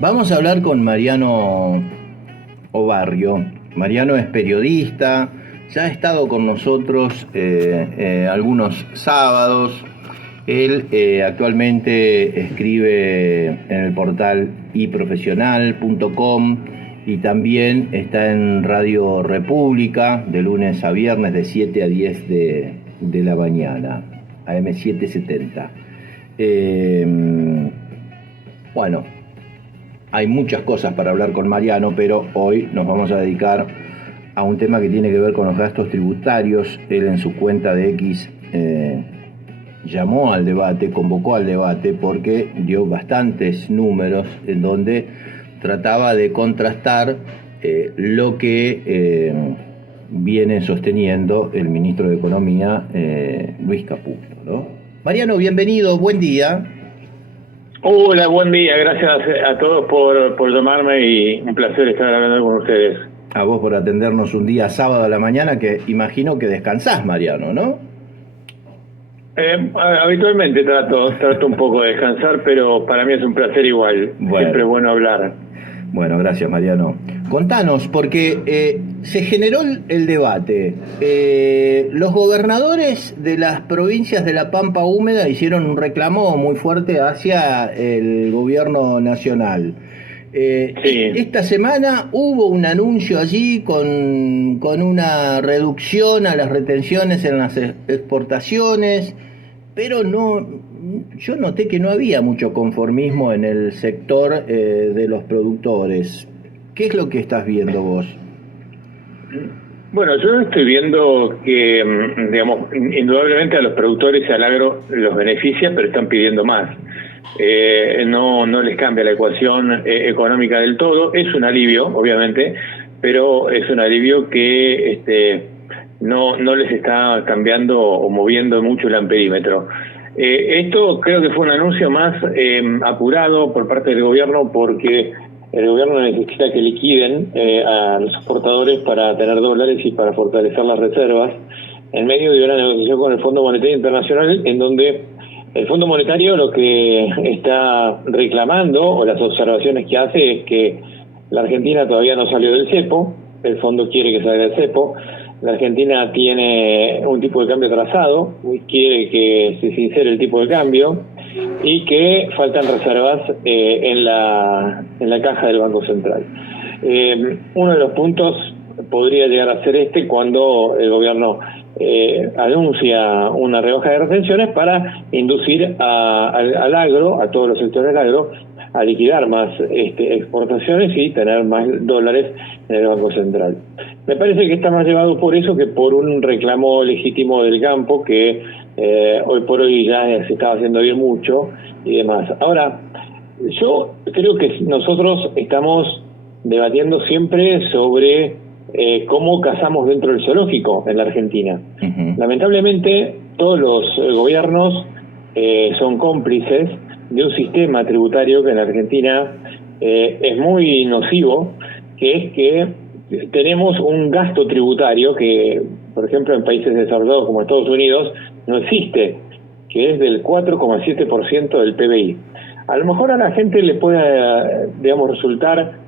Vamos a hablar con Mariano Obarrio. Mariano es periodista, ya ha estado con nosotros algunos sábados. Él actualmente escribe en el portal iprofesional.com y también está en Radio República de lunes a viernes de 7 a 10 de la mañana, AM 770. Bueno, hay muchas cosas para hablar con Mariano, pero hoy nos vamos a dedicar a un tema que tiene que ver con los gastos tributarios. Él en su cuenta de X llamó al debate, convocó al debate porque dio bastantes números en donde trataba de contrastar lo que viene sosteniendo el ministro de Economía, Luis Caputo, ¿no? Mariano, bienvenido, buen día. Hola, buen día, gracias a todos por llamarme y un placer estar hablando con ustedes. A vos por atendernos un día sábado a la mañana, que imagino que descansás, Mariano, ¿no? Habitualmente trato un poco de descansar, pero para mí es un placer igual. Bueno. Siempre es bueno hablar. Bueno, gracias, Mariano. Contanos, porque se generó el debate. Los gobernadores de las provincias de la Pampa Húmeda hicieron un reclamo muy fuerte hacia el gobierno nacional. Sí. Esta semana hubo un anuncio allí con una reducción a las retenciones en las exportaciones, pero yo noté que no había mucho conformismo en el sector de los productores. ¿Qué es lo que estás viendo vos? Bueno, yo estoy viendo que, digamos, indudablemente a los productores y al agro los beneficia, pero están pidiendo más. No les cambia la ecuación económica del todo. Es un alivio, obviamente, pero es un alivio que no les está cambiando o moviendo mucho el amperímetro. Esto creo que fue un anuncio más apurado por parte del gobierno, porque el gobierno necesita que liquiden a los exportadores para tener dólares y para fortalecer las reservas, en medio de una negociación con el Fondo Monetario Internacional, en donde el Fondo Monetario lo que está reclamando, o las observaciones que hace, es que la Argentina todavía no salió del cepo. El fondo quiere que salga del cepo. La Argentina tiene un tipo de cambio atrasado, quiere que se sincere el tipo de cambio, y que faltan reservas en la caja del Banco Central. Uno de los puntos podría llegar a ser cuando el gobierno anuncia una rebaja de retenciones para inducir al agro, a todos los sectores del agro, a liquidar más exportaciones y tener más dólares en el Banco Central. Me parece que está más llevado por eso que por un reclamo legítimo del campo, que hoy por hoy ya se estaba haciendo bien mucho y demás. Ahora, yo creo que nosotros estamos debatiendo siempre sobre cómo cazamos dentro del zoológico en la Argentina. Uh-huh. Lamentablemente, todos los gobiernos son cómplices de un sistema tributario que en la Argentina es muy nocivo, que es que tenemos un gasto tributario que, por ejemplo, en países desarrollados como Estados Unidos no existe, que es del 4,7% del PBI. A lo mejor a la gente le puede, digamos, resultar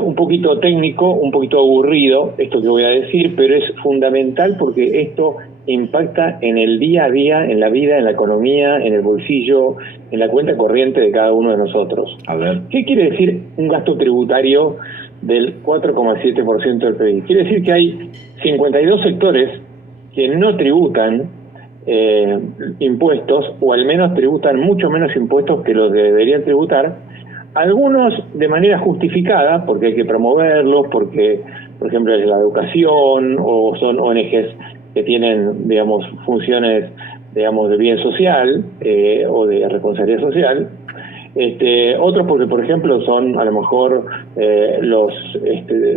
un poquito técnico, un poquito aburrido esto que voy a decir, pero es fundamental porque esto impacta en el día a día, en la vida, en la economía, en el bolsillo, en la cuenta corriente de cada uno de nosotros. A ver. ¿Qué quiere decir un gasto tributario del 4,7% del PIB? Quiere decir que hay 52 sectores que no tributan impuestos, o al menos tributan mucho menos impuestos que los que deberían tributar. Algunos de manera justificada, porque hay que promoverlos, porque, por ejemplo, es la educación, o son ONGs que tienen, digamos, funciones, digamos, de bien social o de responsabilidad social. Otros porque, por ejemplo, son a lo mejor los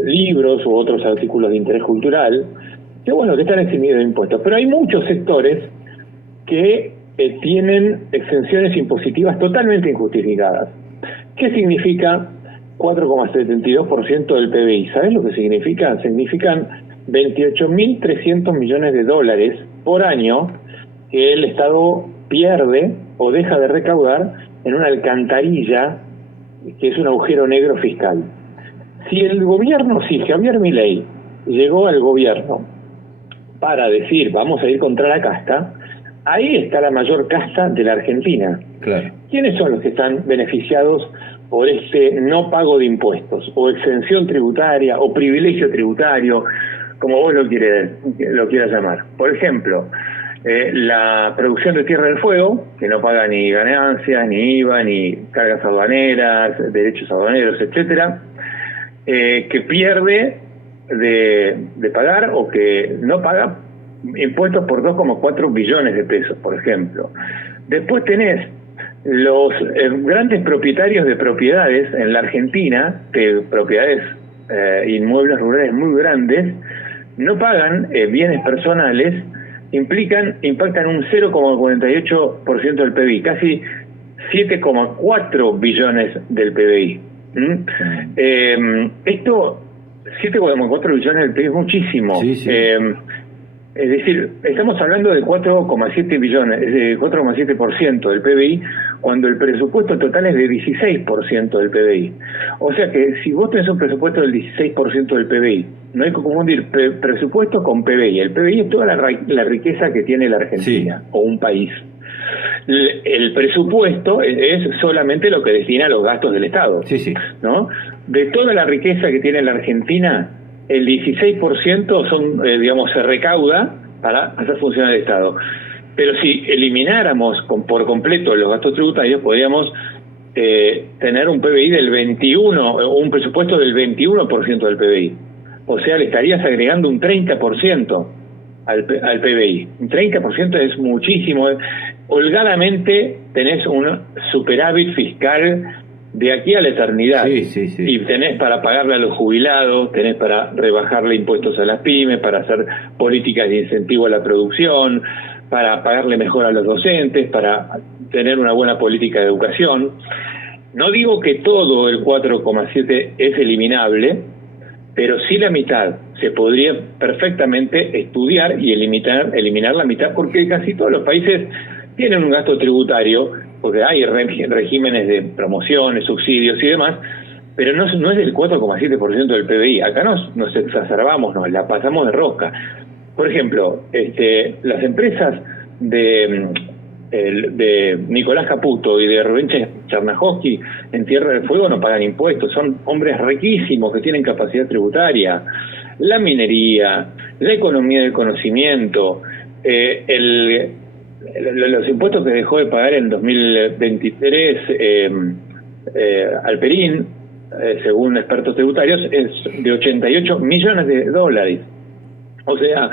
libros u otros artículos de interés cultural, que bueno, que están eximidos de impuestos. Pero hay muchos sectores que tienen exenciones impositivas totalmente injustificadas. ¿Qué significa 4,72% del PBI? ¿Sabes lo que significa? Significan 28.300 millones de dólares por año que el Estado pierde o deja de recaudar en una alcantarilla que es un agujero negro fiscal. Si Javier Milei llegó al gobierno para decir vamos a ir contra la casta, ahí está la mayor casta de la Argentina. Claro. ¿Quiénes son los que están beneficiados por este no pago de impuestos, o exención tributaria, o privilegio tributario, como vos lo quieras llamar? Por ejemplo, la producción de Tierra del Fuego, que no paga ni ganancias, ni IVA, ni cargas aduaneras, derechos aduaneros, etcétera, que pierde de pagar o que no paga impuestos por 2,4 billones de pesos, por ejemplo. Después tenés los grandes propietarios de propiedades en la Argentina, de propiedades inmuebles rurales muy grandes, no pagan bienes personales, impactan un 0,48% del PBI, casi 7,4 billones del PBI. Esto, 7,4 billones del PBI es muchísimo. Sí, sí. Es decir, estamos hablando de 4,7 billones, de 4,7% del PBI, cuando el presupuesto total es de 16% del PBI. O sea que si vos tenés un presupuesto del 16% del PBI, no hay que confundir presupuesto con PBI. El PBI es toda la riqueza que tiene la Argentina, sí, o un país. El presupuesto es solamente lo que destina a los gastos del Estado. Sí, sí. ¿No? De toda la riqueza que tiene la Argentina, el 16% se recauda para hacer funcionar el Estado. Pero si elimináramos por completo los gastos tributarios, podríamos tener un PBI del 21, un presupuesto del 21% del PBI. O sea, le estarías agregando un 30% al PBI. Un 30% es muchísimo. Holgadamente tenés un superávit fiscal de aquí a la eternidad. Sí, sí, sí. Y tenés para pagarle a los jubilados, tenés para rebajarle impuestos a las pymes, para hacer políticas de incentivo a la producción, para pagarle mejor a los docentes, para tener una buena política de educación. No digo que todo el 4,7 es eliminable, pero sí la mitad. Se podría perfectamente estudiar y eliminar la mitad, porque casi todos los países tienen un gasto tributario, porque hay regímenes de promociones, subsidios y demás, pero no es del 4,7% del PBI. Acá nos exacerbamos, nos la pasamos de rosca. Por ejemplo, las empresas de Nicolás Caputo y de Rubén Chernahovsky en Tierra del Fuego no pagan impuestos, son hombres riquísimos que tienen capacidad tributaria. La minería, la economía del conocimiento, los impuestos que dejó de pagar en 2023 Alperín, según expertos tributarios, es de 88 millones de dólares. O sea,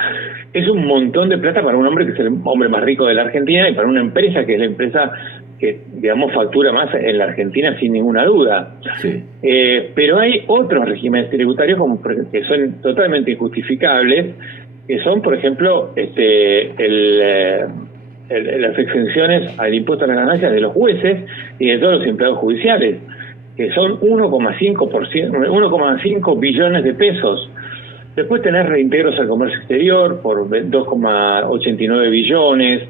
es un montón de plata para un hombre que es el hombre más rico de la Argentina y para una empresa que es la empresa que, digamos, factura más en la Argentina sin ninguna duda. Sí. Pero hay otros regímenes tributarios que son totalmente injustificables, que son, por ejemplo, las exenciones al impuesto a las ganancias de los jueces y de todos los empleados judiciales, que son 1,5 billones de pesos. Después tenés reintegros al comercio exterior por 2,89 billones,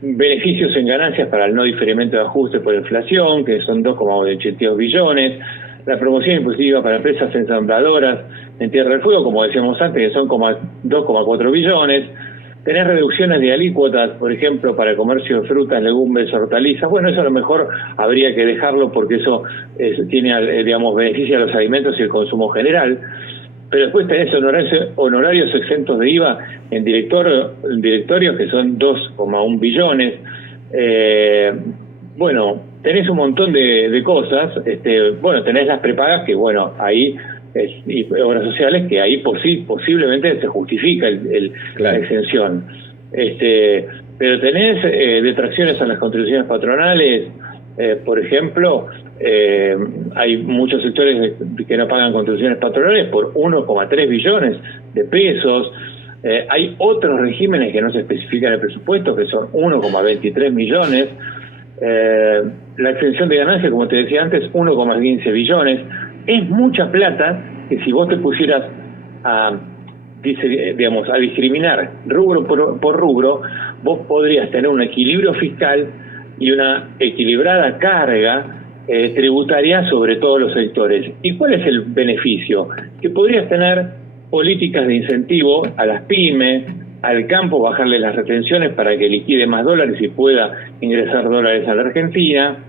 beneficios en ganancias para el no diferimiento de ajuste por inflación, que son 2,82 billones, la promoción impositiva para empresas ensambladoras en Tierra del Fuego, como decíamos antes, que son 2,4 billones, tenés reducciones de alícuotas, por ejemplo, para el comercio de frutas, legumbres, hortalizas. Bueno, eso a lo mejor habría que dejarlo porque eso tiene, digamos, beneficia a los alimentos y el consumo general. Pero después tenés honorarios exentos de IVA en directorios que son 2,1 billones. Bueno, tenés un montón de cosas. Bueno, tenés las prepagas que, bueno, ahí y obras sociales que ahí posiblemente se justifica claro, la exención. Pero tenés detracciones a las contribuciones patronales. Por ejemplo, hay muchos sectores que no pagan contribuciones patronales por 1,3 billones de pesos. Hay otros regímenes que no se especifican en el presupuesto, que son 1,23 millones. La exención de ganancias, como te decía antes, 1,15 billones. Es mucha plata que si vos te pusieras a discriminar rubro por rubro, vos podrías tener un equilibrio fiscal y una equilibrada carga tributaria sobre todos los sectores. ¿Y cuál es el beneficio? Que podrías tener políticas de incentivo a las pymes, al campo, bajarle las retenciones para que liquide más dólares y pueda ingresar dólares a la Argentina.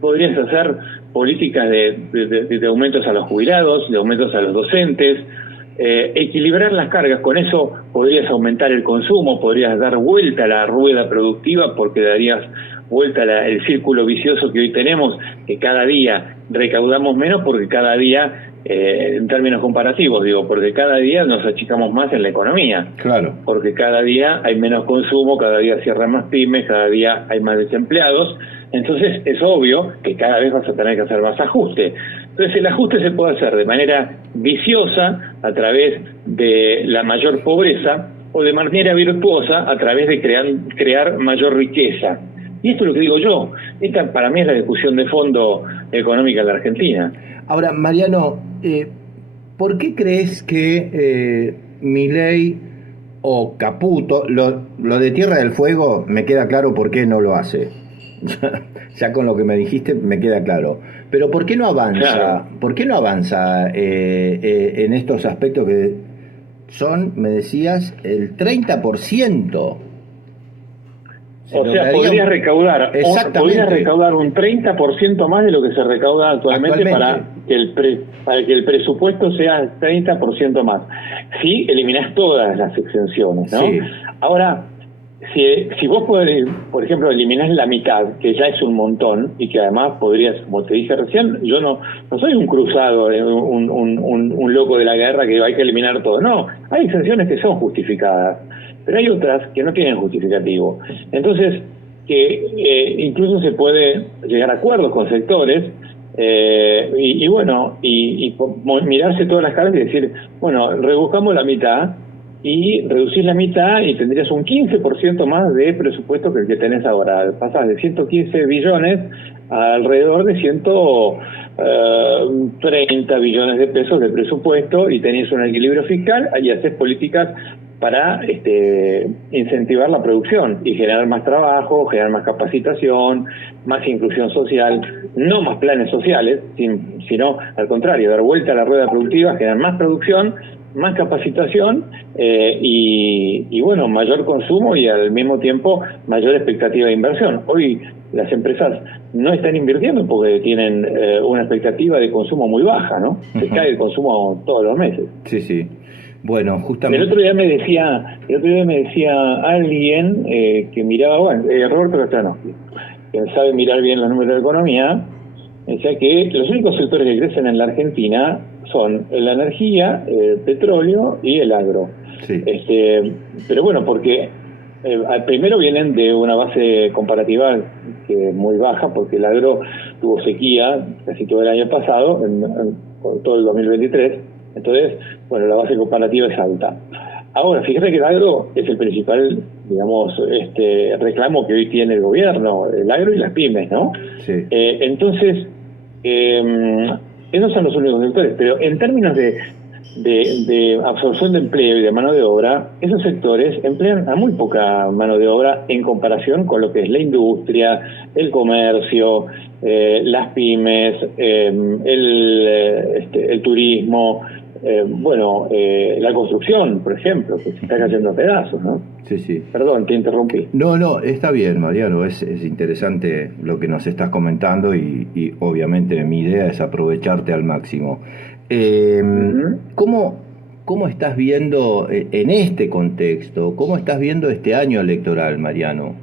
Podrías hacer políticas de aumentos a los jubilados, de aumentos a los docentes, equilibrar las cargas. Con eso podrías aumentar el consumo, podrías dar vuelta a la rueda productiva, porque darías vuelta el círculo vicioso que hoy tenemos, que cada día recaudamos menos, porque cada día, en términos comparativos, digo, porque cada día nos achicamos más en la economía. Claro. Porque cada día hay menos consumo, cada día cierran más pymes, cada día hay más desempleados. Entonces es obvio que cada vez vas a tener que hacer más ajuste. Entonces el ajuste se puede hacer de manera viciosa, a través de la mayor pobreza, o de manera virtuosa, a través de crear mayor riqueza. Y esto es lo que digo yo. Esta para mí es la discusión de fondo económica en la Argentina. Ahora, Mariano, ¿por qué crees que Milei o Caputo, lo de Tierra del Fuego me queda claro por qué no lo hace? Ya con lo que me dijiste me queda claro. Pero ¿por qué no avanza? Claro. ¿Por qué no avanza en estos aspectos que son, me decías, el 30%? O sea, podrías recaudar un 30% más de lo que se recauda actualmente. Para que el presupuesto sea 30% más. Si eliminás todas las exenciones, ¿no? Sí. Ahora, si vos podés, por ejemplo, eliminás la mitad, que ya es un montón, y que además podrías, como te dije recién, yo no soy un cruzado, un loco de la guerra que hay que eliminar todo. No, hay exenciones que son justificadas, pero hay otras que no tienen justificativo. Entonces, que incluso se puede llegar a acuerdos con sectores, y mirarse todas las caras y decir, bueno, rebuscamos la mitad, y reducís la mitad y tendrías un 15% más de presupuesto que el que tenés ahora. Pasás de 115 billones a alrededor de 130 billones de pesos de presupuesto, y tenés un equilibrio fiscal y haces políticas para incentivar la producción y generar más trabajo, generar más capacitación, más inclusión social, no más planes sociales, sino al contrario, dar vuelta a la rueda productiva, generar más producción, más capacitación, y bueno, mayor consumo y al mismo tiempo mayor expectativa de inversión. Hoy las empresas no están invirtiendo porque tienen una expectativa de consumo muy baja, ¿no? Se cae el consumo todos los meses. Sí, sí. Bueno, justamente. El otro día me decía alguien que miraba, Roberto Castronowski, que sabe mirar bien los números de economía, decía que los únicos sectores que crecen en la Argentina son la energía, el petróleo y el agro. Sí. Pero bueno, porque primero vienen de una base comparativa que es muy baja, porque el agro tuvo sequía casi todo el año pasado, con todo el 2023. Entonces, bueno, la base comparativa es alta. Ahora, fíjate que el agro es el principal, digamos, reclamo que hoy tiene el gobierno, el agro y las pymes, ¿no? Sí. Entonces, esos son los únicos sectores, pero en términos de absorción de empleo y de mano de obra, esos sectores emplean a muy poca mano de obra en comparación con lo que es la industria, el comercio, las pymes, el turismo, la construcción, por ejemplo, que se está cayendo a pedazos, ¿no? Sí, sí. Perdón, te interrumpí. No, está bien, Mariano, es interesante lo que nos estás comentando y obviamente mi idea es aprovecharte al máximo. ¿Cómo estás viendo en este contexto, cómo estás viendo este año electoral, Mariano?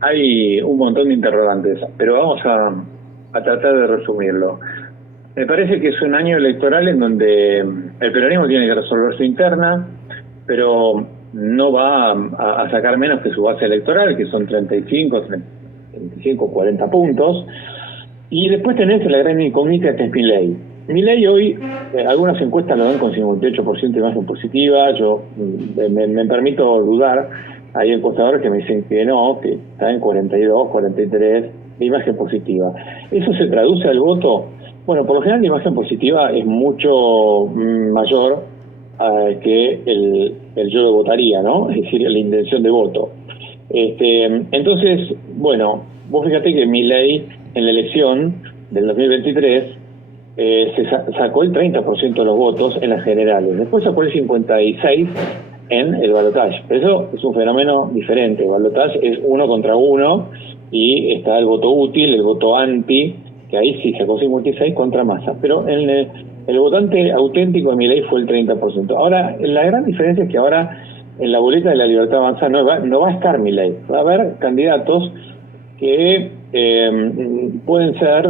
Hay un montón de interrogantes, pero vamos a tratar de resumirlo. Me parece que es un año electoral en donde el peronismo tiene que resolver su interna, pero no va a sacar menos que su base electoral, que son 35, 40 puntos. Y después tenés la gran incógnita que es Milei. Milei hoy, algunas encuestas lo dan con 58% de imagen positiva. Yo me permito dudar. Hay encuestadores que me dicen que no, que está en 42, 43 de imagen positiva. ¿Eso se traduce al voto? Bueno, por lo general la imagen positiva es mucho mayor que el yo lo votaría, ¿no? Es decir, la intención de voto. Entonces, bueno, vos fíjate que Milei en la elección del 2023 sacó el 30% de los votos en las generales, después sacó el 56% en el balotaje. Eso es un fenómeno diferente. El balotaje es 1 contra 1 y está el voto útil, el voto anti, que ahí sí sacó 56 contra Massa, pero en el votante auténtico de Milei fue el 30%. Ahora, la gran diferencia es que ahora en la boleta de la Libertad Avanza no va a estar Milei, va a haber candidatos que pueden ser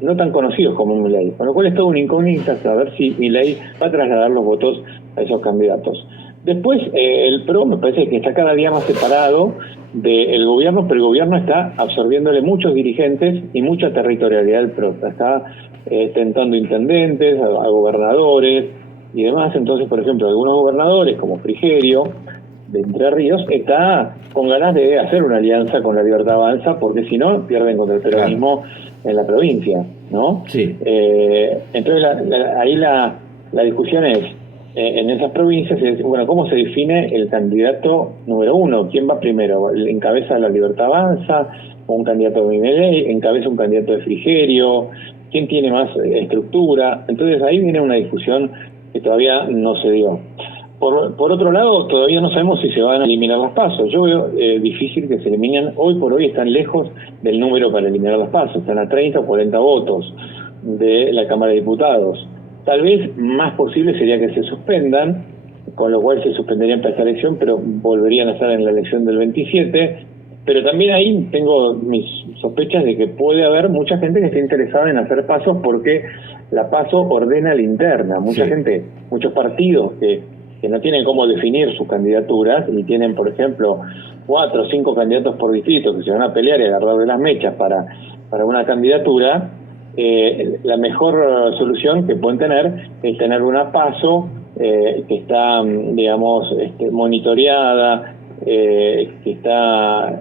no tan conocidos como Milei, con lo cual es toda una incógnita saber si Milei va a trasladar los votos a esos candidatos. Después, el PRO me parece que está cada día más separado del gobierno, pero el gobierno está absorbiéndole muchos dirigentes y mucha territorialidad del PRO. Está tentando intendentes, a gobernadores y demás. Entonces, por ejemplo, algunos gobernadores como Frigerio de Entre Ríos está con ganas de hacer una alianza con la Libertad Avanza, porque si no pierden contra el peronismo en la provincia, ¿no? Sí. Entonces ahí la discusión es en esas provincias es, bueno, ¿cómo se define el candidato número uno? ¿Quién va primero? ¿Encabeza la Libertad Avanza? ¿O un candidato de Milei? ¿Encabeza un candidato de Frigerio? ¿Quién tiene más estructura? Entonces ahí viene una discusión que todavía no se dio. Por otro lado, todavía no sabemos si se van a eliminar las PASO. Yo veo difícil que se eliminen. Hoy por hoy están lejos del número para eliminar las PASO. Están a 30 o 40 votos de la Cámara de Diputados. Tal vez más posible sería que se suspendan, con lo cual se suspenderían para esta elección, pero volverían a estar en la elección del 27. Pero también ahí tengo mis sospechas de que puede haber mucha gente que esté interesada en hacer pasos, porque la PASO ordena la interna. Mucha gente, muchos partidos que no tienen cómo definir sus candidaturas y tienen, por ejemplo, 4 o 5 candidatos por distrito que se van a pelear y agarrar de las mechas para una candidatura. La mejor solución que pueden tener es tener una PASO que está, digamos, monitoreada, que está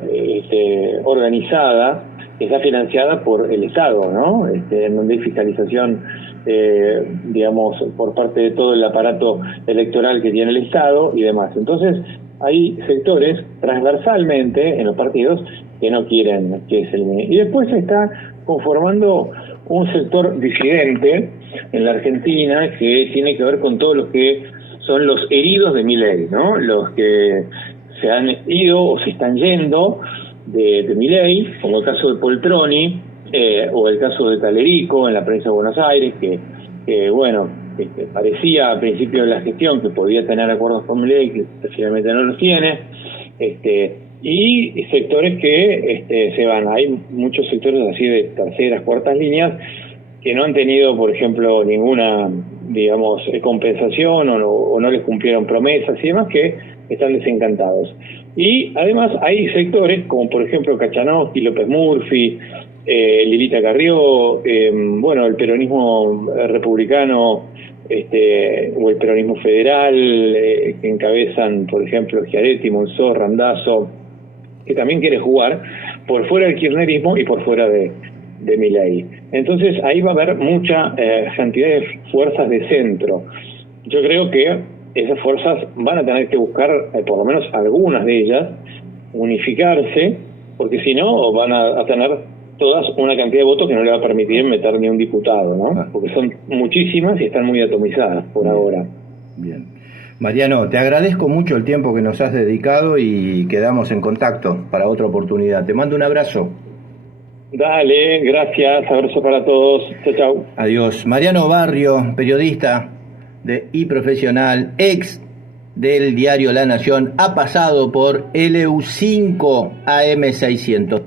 organizada, que está financiada por el Estado, ¿no? En donde hay fiscalización, digamos, por parte de todo el aparato electoral que tiene el Estado y demás. Entonces, hay sectores transversalmente en los partidos que no quieren que se elimine. Y después se está conformando un sector disidente en la Argentina que tiene que ver con todos los que son los heridos de Milei, ¿no? Los que se han ido o se están yendo de Milei, como el caso de Poltroni, o el caso de Talerico en la provincia de Buenos Aires, que bueno, parecía al principio de la gestión que podía tener acuerdos con Milei, que finalmente no los tiene, y sectores que se van. Hay muchos sectores así de terceras, cuartas líneas que no han tenido, por ejemplo, ninguna, digamos, compensación o no les cumplieron promesas y demás, que están desencantados. Y además hay sectores como, por ejemplo, Kachanowski, López Murphy, Lilita Carrió, bueno, el peronismo republicano, o el peronismo federal, que encabezan, por ejemplo, Schiaretti, Monzó, Randazzo, que también quiere jugar por fuera del kirchnerismo y por fuera de Milei. Entonces ahí va a haber mucha cantidad de fuerzas de centro. Yo creo que esas fuerzas van a tener que buscar, por lo menos algunas de ellas, unificarse, porque si no van a tener todas una cantidad de votos que no le va a permitir meter ni un diputado, ¿no? Porque son muchísimas y están muy atomizadas por ahora. Bien. Mariano, te agradezco mucho el tiempo que nos has dedicado y quedamos en contacto para otra oportunidad. Te mando un abrazo. Dale, gracias, abrazo para todos. Chao, chao. Adiós. Mariano Barrio, periodista y profesional, ex del diario La Nación, ha pasado por LU5 AM600.